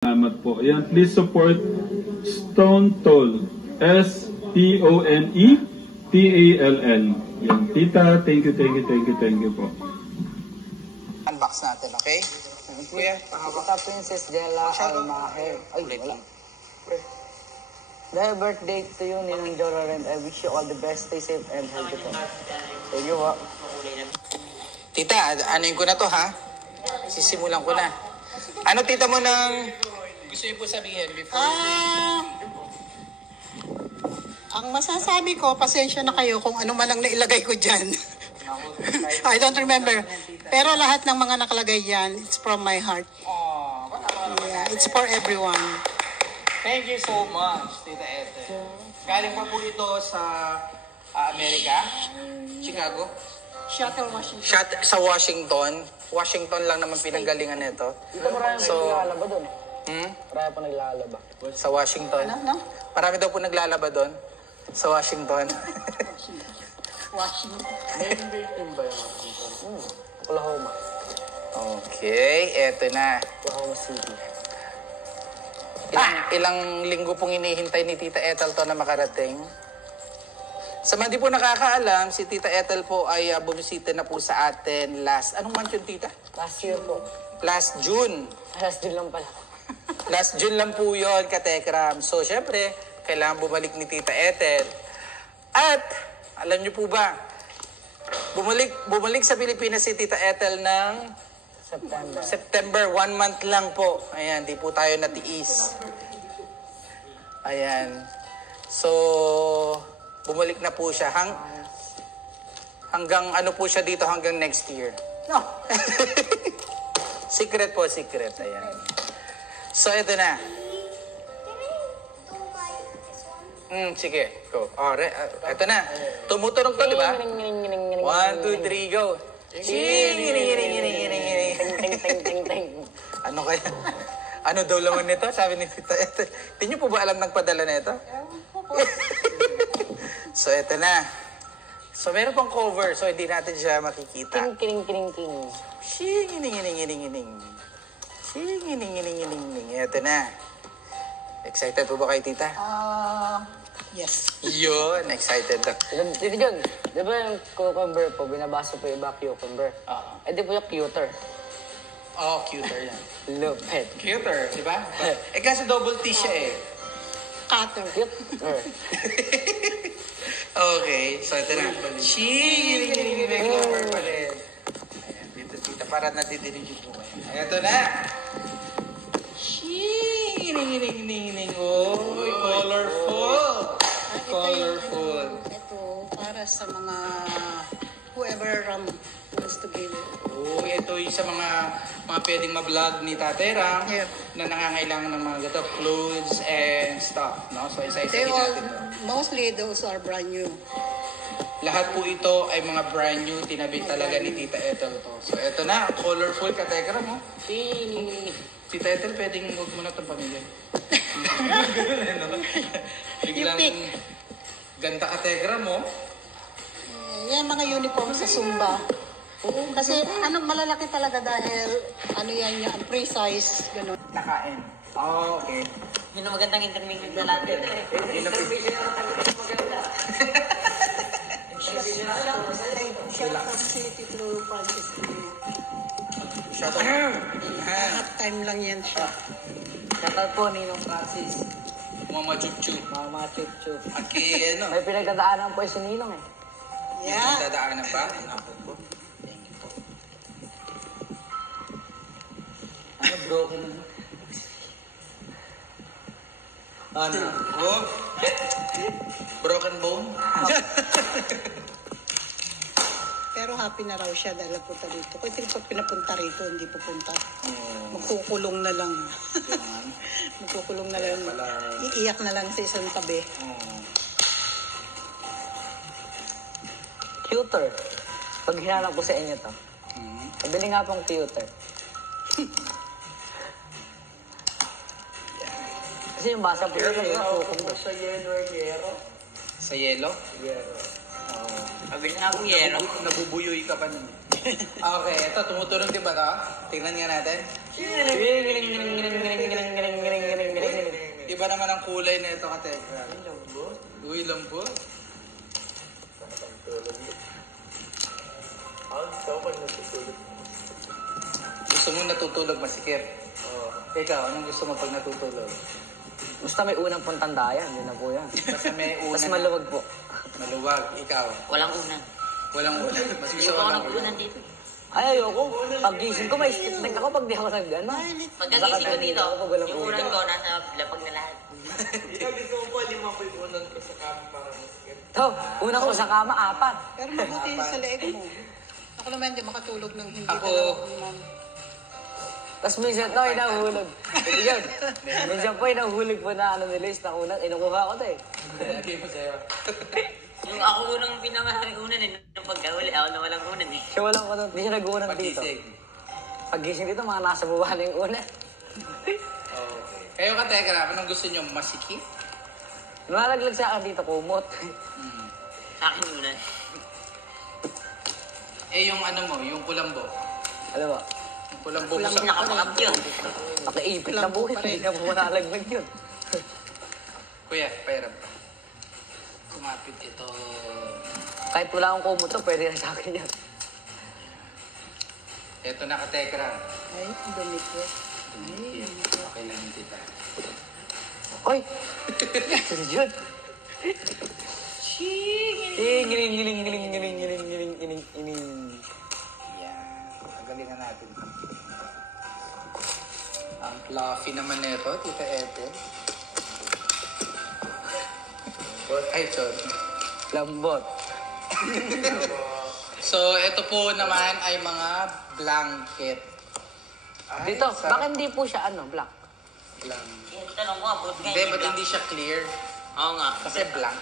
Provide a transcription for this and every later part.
Salamat po. Ayan, please support Stone Toll. STONETALL. Yan, tita, thank you po. Unbox natin, okay? Kuya, Kita Princess Jella Almaher. Ay, wala. Dahil birthday to you, Ninang Joraren, I wish you all the best. Stay safe and healthy po. Thank you, ha. tita, anuin ko na to, ha? Sisimulan ko na. Ano, tita mo ng gusto niyo po sabihin before? Ang masasabi ko, pasensya na kayo kung ano man ang nailagay ko dyan. I don't remember. Pero lahat ng mga nakalagay dyan, it's from my heart. Yeah, it's for everyone. Thank you so much, Tita Ethel. Galing pa po ito sa Amerika, Chicago. Seattle, Washington. Sa Washington. Washington lang naman pinanggalingan nito. Dito marami po naglalaba doon. Marami po naglalaba. Sa Washington. Ano? Marami daw po naglalaba doon. Sa Washington. Washington. May team ba yung Washington? Oklahoma. Okay, eto na. Oklahoma City. Ilang linggo pong inihintay ni Tita Ethel to na makarating. Sa mga di po nakakaalam, si Tita Ethel po ay bumisita na po sa atin anong month yun, Tita? Last year po. Last June. Last June lang pala. Last June lang po yun, Katekram. So, syempre, kailangan bumalik ni Tita Ethel. At, alam niyo po ba, bumalik sa Pilipinas si Tita Ethel ng September, 1 month lang po. Ayan, di po tayo natiis. Ayan. So, bumalik na po siya. Hanggang ano po siya dito, hanggang next year. No. Secret po, secret. Ayan. So, ito na. Sige, go. Ito na. Tumutunog to, di ba? 1, 2, 3, go. Ano kaya? Ano daw laman nito? Sabi ni Tita Ethel. Hindi niyo po ba alam nagpadala na ito? So, ito na. So, meron pang cover. So, hindi natin siya makikita. Kining. Ito na. Excited po ba kayo, Tita? Yes. Yun, excited na. Dito dyan, di ba yung cucumber po, binabasa po yung iba cucumber? Eh di po yung cuter. Cuter yan. Lupit. Cuter, di ba? Kasi double T siya eh. Cutter. Cuter. Okay, so ito na. Cover pa rin. Ayan, dito, Tita, para nadidinig yung po kayo. Ito na. Oy, colorful. Colorful. Ito, para sa mga whoever wants to give it. Ito yung sa mga pwedeng ma-vlog ni Tatay Ram na nangangailangan ng mga gato, clothes and stuff, no? So, isa-isa natin. Mostly those are brand new. Lahat po ito ay mga brand new, tinabi talaga ni Tita Ethel to. So, ito na, colorful Katekra mo. Tita Ethel, pwedeng huwag mo na itong pamilya. Biglang ganda Katekra mo. Yan mga uniform sa Zumba. Kasi malalaki talaga dahil yan yung precise, gano'n. Nakain. Okay. Yun ang magandang interview na natin. Interview na maganda. Shout out si Tito Francis. Shout out. Half time lang yan siya. Shout out po Ninong Francis. Mama Chup-Chup. Mama Chup-Chup. Okay, ano? May pinagdadaanan po si Ninong eh. Yeah. Dadaanan pa? Napod po. Thank you po. Ano, broken na? Ano? Oh? Broken bone? Pero happy na raw siya dahil punta dito. Kung hindi ko pinapunta rito, hindi pupunta. Magkukulong na lang. Magkukulong na lang. Iiyak na lang sa isang tabi. Cuter. Pag hinanap ko sa inyo to. Pabili nga pong cuter. Kasi yung basa po yun. Sa yellow? Sa yellow? Pabili nga pong yero. Nabubuyoy ka pa nun. Okay, ito, tumutunog din ba ito? Tingnan nga natin. Iba naman ang kulay na ito, Katekra. Uy, lambot. Gusto mo natutulog masikip? Oo. Ikaw, anong gusto mo pag natutulog? Basta may unang puntandayan, yun na po yan. Basta may una. Mas maluwag po. Maluwag. Ikaw? Walang unan. Walang una. Mas Hindi gusto ko mo ako lang nag-unan dito. Ay, ayoko. Pag gising ko, may stick ako pag di ako nag-ano. Pagkagising ko dito, Ako pag walang yung unan. unan ko nasa lapag na lahat. To, unang ko sa kama, 4. Pero mabuti yun sa leeg mo. Ako naman hindi makatulog ng hindi Ako- talaga. Tapos minsan to, inahuhulog. Hindi yun. Minsan po, inahuhulog po na ano nila, na unang, inukuha ko to eh. Sabi mo sa'yo. Yung ako unang pinamaharing unan eh. Nung pagkahuli, ako na walang unan eh. Siya walang ko hindi siya nag-unan dito. Pagising. Pag gising dito, mga nasa baba na yung unan. Okay. Kayo, Katekra, anong gusto nyo? Masikip? Nalaglag sa akin dito, kumot. Sa akin unan. Eh, yung ano mo, yung kulambo. Alam mo, Yung kulambo mo Kasi sa... nakapakap yun. nakiipit na buhay, hindi na po nalaglag yun. Kuya, pairam. Kumapit ito. Kahit wala akong kumot to, pwede na sa akin yan. Ito na, Katekra. Ay, damit ko. Okay lang yung tita. Oy! Yun! Giling. Yan. Magalingan natin. Ang fluffy naman nito, Tita Ethel. Ay, sorry. Lambot. So, ito po naman ay mga blanket. Ay, Dito, sarap. bakit hindi po siya black? Blanket. Yung tanong ko, abot ka Hindi, ba't hindi siya clear? Oo nga. Kasi blank.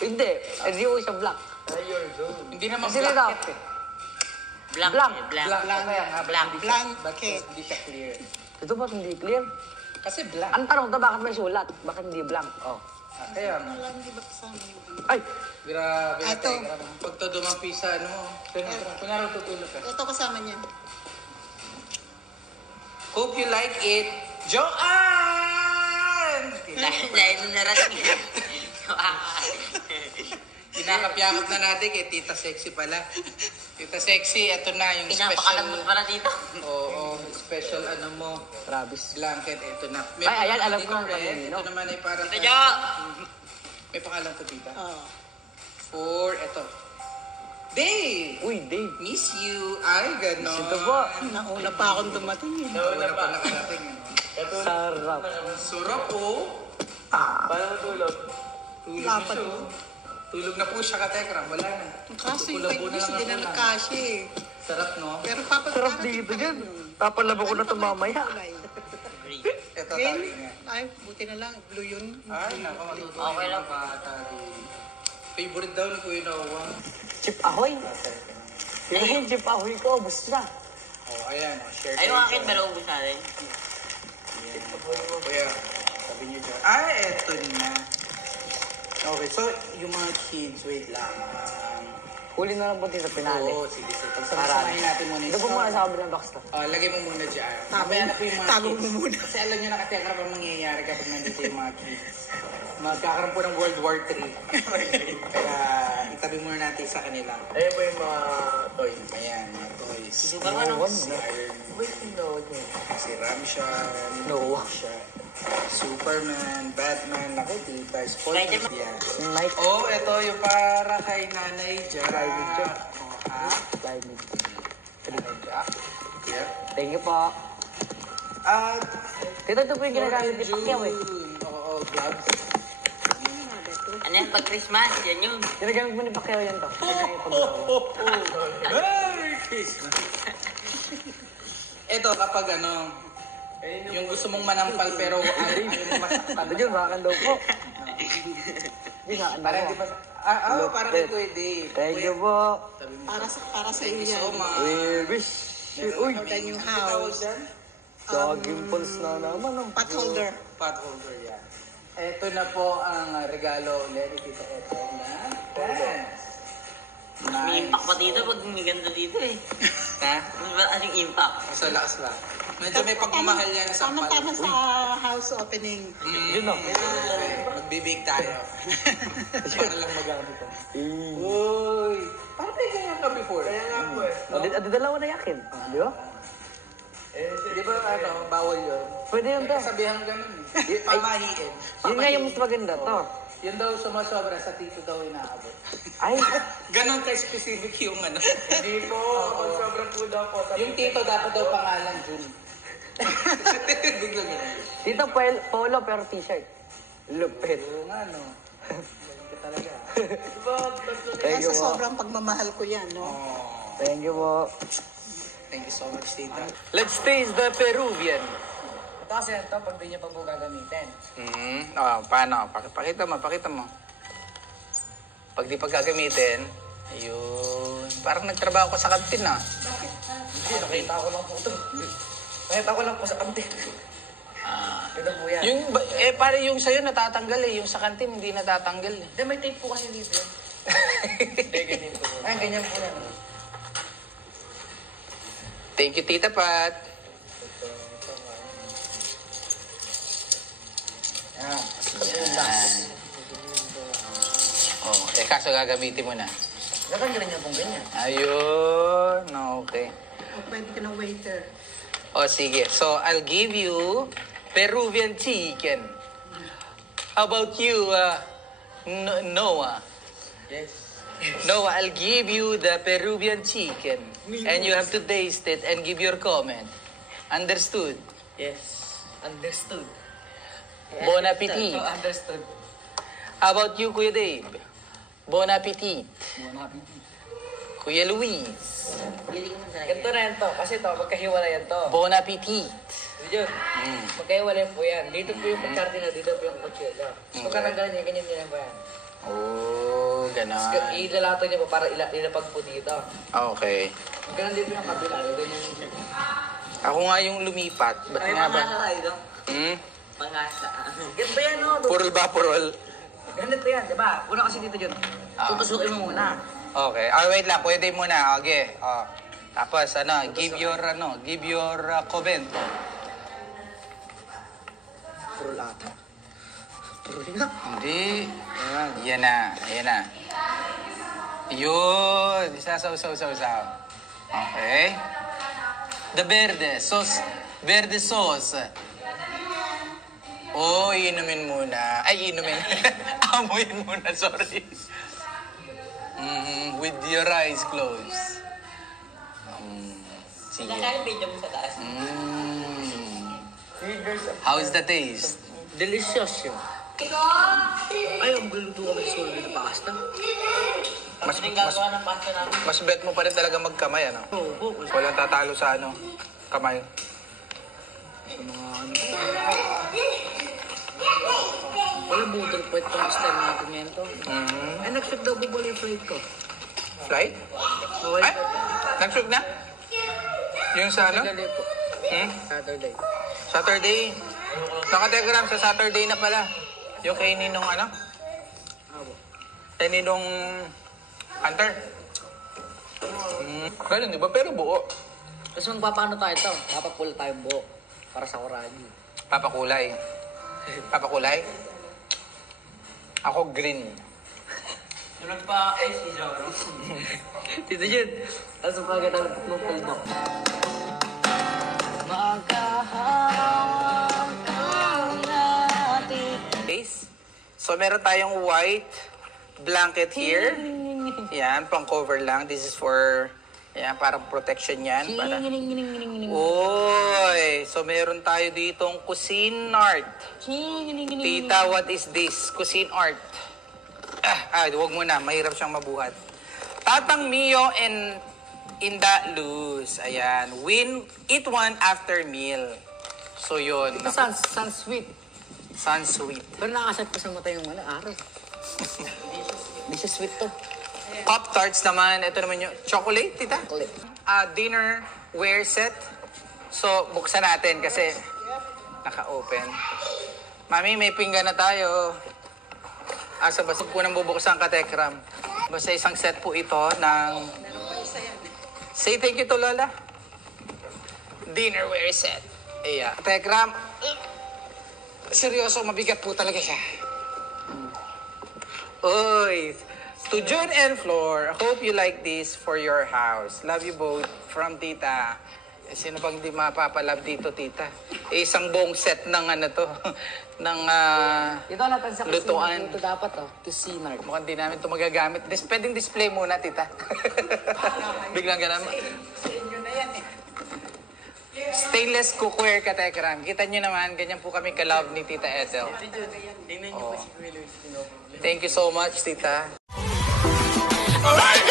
Hindi, hindi po siya black. Hindi naman Kasi dito, blanket eh. Blank. Blank. Blank. Blank. Kaya nga, Blank. ba't hindi siya clear? ito ba hindi clear? Kasi blank. Ang tanong to, bakit may sulat? Bakit hindi blank? Oh. Kaya nga. Wala, hindi ba kasama yung ano? Ay! Grabe na Ito. Tegra. Pag to dumampi sa ano mo. Kunwari tutulog ka. Ito kasama niya. Hope you like it. Joanne! Dahil nung narating yan. Kinakapyakap na natin kay Tita Sexy pala. Tita Sexy, ito na yung Pinapakalam mo special. pala dito. Oo, special ano mo. Travis. Blanket, ito na. Ay, ayan, alam dito ko ang red. kanino. Ito naman ay parang... Tita Jo! May pangalan ko, Tita. Oh. For, ito. Dave! Uy, Dave. Miss you. Ay, gano'n. Ito po. Nauna pa akong dumating eh. Nauna pa nakarating. Sarap. Surap po. Paano tulog? Tulog Wala na pa siya. to. Tulog na po siya, Katekra. Wala na. Kaso yung Kulabo wait list, hindi na ang ulan. nagkasya eh. Sarap, no? Pero Sarap dito dyan. Papalabo ko na ito mamaya. Ito, Green? tali nga. Ay, buti na lang. Blue yun. Ay, naku, matutuwa Okay lang. yung bata. Favorite daw ni Kuya Noah. Chip ahoy. Yung chip ahoy ko, ubus na. Oh, ayan. Oh, share Ay, yung kayo akin, dyan. pero ubus natin. Kuya, sabi niyo dyan. Ay, eto na. Okay, so yung mga kids, wait lang. Huli na lang po dito, pinali. Oo, sige, sige. Pagsamahin natin muna Ito po muna sa kabilang box to. Lagay mo muna dyan. Tago- Mamaya na po yung mga tago kids. mo muna. Kasi alam nyo na Katekra pa mangyayari kapag nandito yung mga kids. Magkakaroon po ng World War III. Kaya itabi muna natin sa kanila. Ayan po yung mga toys. Ayan, mga toys. Susuka ka, no? Si Iron Man, si Ramshan, Noah. Superman, Batman, naku, tita, Spider-Man. Sportman. Yan. Mike. Oh, ito yung para kay Nanay Jack. Slide Jack. Oh, ha? Slide me. Nanay Jack. Yeah. Thank you po. At, Tito, ito po yung ginagamit ni Pacquiao eh. Oo, gloves. Ano yan, pag Christmas, yan yun. Ginagamit mo ni Pacquiao yan to. Merry Christmas! Ito, kapag ano, yung gusto mong manampal pero ayaw mo masaktan. Ito yun, baka daw po. Hindi nga, ano Parang po. di ba? Parang di pwede. Thank you po. Para sa iyo yan. So much. We wish you. Uy, For the new Ano tawag house. dyan? jogging pulse na naman. Oh. Pot holder. Pot holder yan. Ito na po ang regalo ulit ni Tita Ethel na pants. May impact pa dito pag may ganda dito eh. Ha? Mas ba anong impact? Sa lakas ba? Medyo may pagmamahal yan sa Tama-tama sa house opening. Yun o. Magbibig tayo. Para lang magamit ko. Uy! Parang may ganyan ka before. Kaya nga po eh. Adi dalawa na yakin. Di ba? Di ba bawal yun? Pwede yun to. Sabihan ganun eh. Pamahiin. Yun nga yung mas maganda to. Yun daw sumasobra sa tito daw inaabot. Ay, Ganon ka-specific yung ano. Hindi po, kung sobrang po daw po. Yung tito dapat daw pangalan Jun. Bigla ganun. Tito Polo pero t-shirt. Lupit. Oo nga no. Talaga. Thank you Sa po. sobrang pagmamahal ko yan, no? Thank you po. Thank you so much, tita. Let's taste the Peruvian. Ito kasi ito pag di niya pa po gagamitin. Paano? Pakita mo. Pag di pa gagamitin, ayun. Parang nagtrabaho ko sa kantin ah. Hindi, nakita ko lang po ito. Nakita ko lang po sa kantin. Ito po yan. Pare yung sa'yo natatanggal eh. Yung sa kantin hindi natatanggal eh. Hindi, may tape po kasi dito. Ganyan po. Ay, ganyan po yan. Thank you, Tita Pat. Yan. Oh, kaso gagamitin mo na. Natanggalin niya pong ganyan. Ayun, okay. O pwede ka ng waiter. O sige, so I'll give you Peruvian chicken. How about you, Noah? Yes. Noah, I'll give you the Peruvian chicken. And you have to taste it and give your comment. Understood? Yes. Understood. Bon appetit. Understood. How about you, Kuya Dave? Bon appetit. Bon appetit. Kuya Luis? Ganito na yan to. Kasi to, magkahiwalay yan to. Bon appetit. Yun. Magkahiwalay po yan. Dito po yung pagkarte na, dito po yung kutsila. Pagka nanggalan niya, ganyan po yan. Oh, ganon. Ilalato niya po para ilapag po dito. Okay. Ganun dito yung kabila. Ganyan yung... Ako nga yung lumipat. Ba't Ay, nga ba? pangasa tayo. Hmm? Pangasa. Ganito yan, no? Purol ba, purol? Ganito yan, di ba? Una kasi dito dyan. Tutusukin mo muna. Okay. Wait lang. Pwede muna. Okay. Tapos, give your comment. Puro lata. Puro nga. Hindi. Yan na. Yun. Isasaw. Okay. The verde sauce. Oh, inumin muna. Ay, inumin. Amuin muna, sorry. With your eyes closed. Sige. Nakakain video mo sa taas. How's the taste? Delicious yun. Ay, ang guluto kami sa sulit na pasta. Ano yung gagawa ng pasta namin? Mas bet mo pa rin talaga magkamay, ano? Oo, po. Walang tatalo sa kamay. Sa mga ano. Wala butol po itong style natin ngayon to. Ay, nag-shoot daw bubol yung flight ko. Flight? Okay. Ay, nag-shoot na? Yung sa ano? Saturday po. Saturday. Saturday. Naka-telegram sa Saturday na pala. Yung kay Ninong ano? Abo. Kay Ninong Hunter. Ganun, di ba? Pero buo. Tapos magpapaano tayo to? Papapula tayong buhok. Para sa Koragi. Papakulay. Ako green. Sunod pa ay si Joro. Tito Jun. Tapos magpagkita ng pulbok. Base. So, meron tayong white blanket here. Yan, pang cover lang. This is for, yan, parang protection yan. Para... Oy! So, meron tayo ditong cuisine art. Tita, what is this? Cuisine art. Huwag mo na. Mahirap siyang mabuhat. Tatang Mio and Inda Luz. Ayan. Eat one after meal. So, yun. Ito sun sweet. Sun sweet. Pero nakasat pa sa mata yung araw. Hindi siya sweet to. Pop-Tarts naman. Ito naman yung chocolate, tita. Chocolate. Dinner wear set. So, buksan natin kasi naka-open. Mami, may pinggan na tayo. Asa ba? Po nang bubuksan ka, Tekram. Basta isang set po ito ng... Say thank you to Lola. Dinnerware set. Iya. Tekram. Seryoso, mabigat po talaga siya. Uy. To June and Floor, hope you like this for your house. Love you both. From Tita. Sino bang hindi mapapalove dito, Tita? Isang buong set ng ano to. ng Ito natin sa lutuan. ito dapat oh. Cuisinart. Mukhang di namin ito magagamit. Pwedeng display muna, Tita. Biglang ganun. Sa inyo na yan eh. Stainless cookware ka, Tekram. Kita nyo naman, ganyan po kami ka-love ni Tita Ethel. Tingnan niyo po si Kuya Luis. Thank you so much, Tita. Alright.